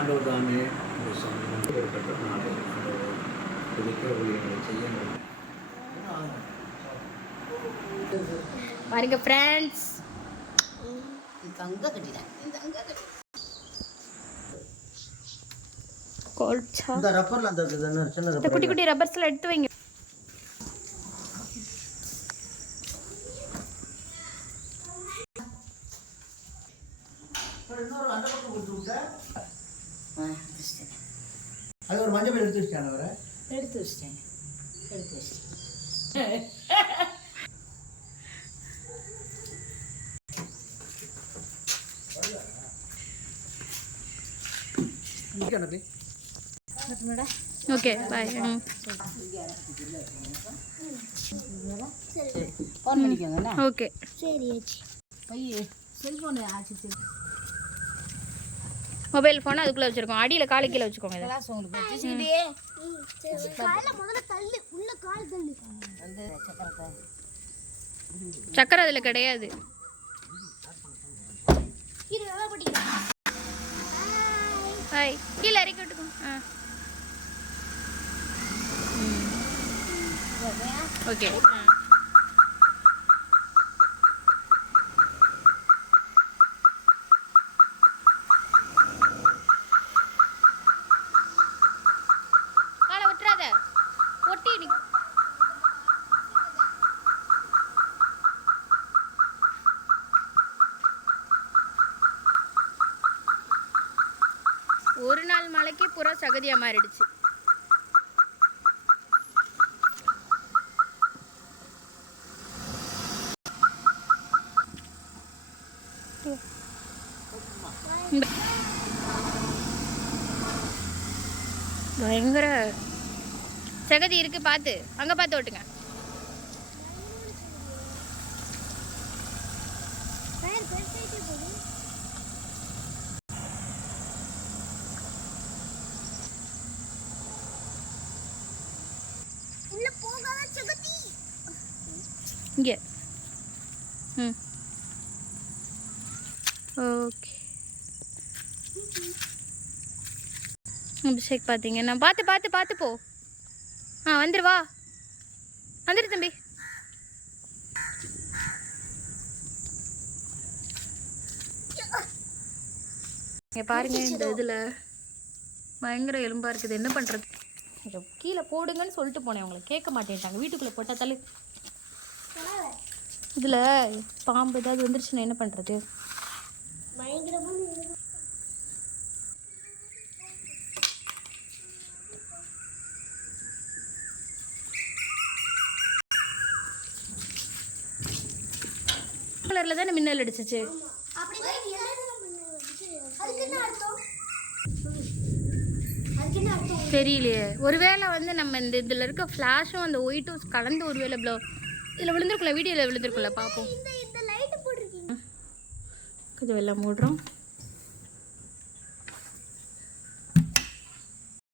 ஆண்டவர் தாமே இந்த சமயம் இருக்கட்டும். நாளை ஆண்டவர் புதிக்க ஊழியர்களை செய்ய பாருங்க ஃப்ரெண்ட்ஸ், குட்டி குட்டி ரப்பர்ஸ் எல்லாம் எடுத்து வைங்க. அது ஒரு மஞ்சள் எடுத்து வச்சிட்டான வர எடுத்து வச்சிட்டேன். Okay bye. ஃபோன் பண்ணிக்கோங்க. ஓகே சரி. பைய செல்போன் ஆச்சு. மொபைல் ஃபோன் அதுக்குள்ளே வச்சுருக்கோம். அடியில் காலை கீழே வச்சுக்கோங்க. கிளாஸ் உங்களுக்கு வச்சுக்கிட்டே முதல்ல தள்ளு, உள்ள கால் தள்ளு. வந்து சக்கரை அதில் கிடையாது. இரு, நல்லா படிக்கிறேன். ஹாய், கீழே இறக்கி விட்டுக்கோங்க. ஓகே. காலை விட்டுறாத, ஒட்டி நீ. ஒரு நாள் மழைக்கு புறா சகதியா மாறிடுச்சு. பயங்கர சகதி இருக்கு, பார்த்து அங்க பார்த்து ஓட்டுங்க. உள்ள போகாத சகதி. இங்கே ஓகே. அபிஷேக் பார்த்தீங்கன்னா பார்த்து பார்த்து பார்த்து போ. வந்துரு, வா, வந்துடு தம்பி. இங்கே பாருங்க, இந்த இதில் பயங்கர எலும்பாக இருக்குது. என்ன பண்ணுறது? கீழே போடுங்கன்னு சொல்லிட்டு போனேன், உங்களை கேட்க மாட்டேன்ட்டாங்க. வீட்டுக்குள்ளே போட்டால் தள்ளி. இதில் பாம்பு ஏதாவது வந்துருச்சுன்னா என்ன பண்ணுறது? கலரில் தானே மின்னல் அடிச்சிச்சு. தெரியலையே, ஒருவேளை வந்து நம்ம இந்த இதில் இருக்க ஃப்ளாஷும் அந்த ஒயிட்டும் கலந்து ஒருவேளை ப்ளோ இதில் விழுந்துருக்குல்ல, வீடியோவில் விழுந்துருக்குல்ல, பார்ப்போம். கொஞ்சம் வெள்ளம் மூடுறோம்.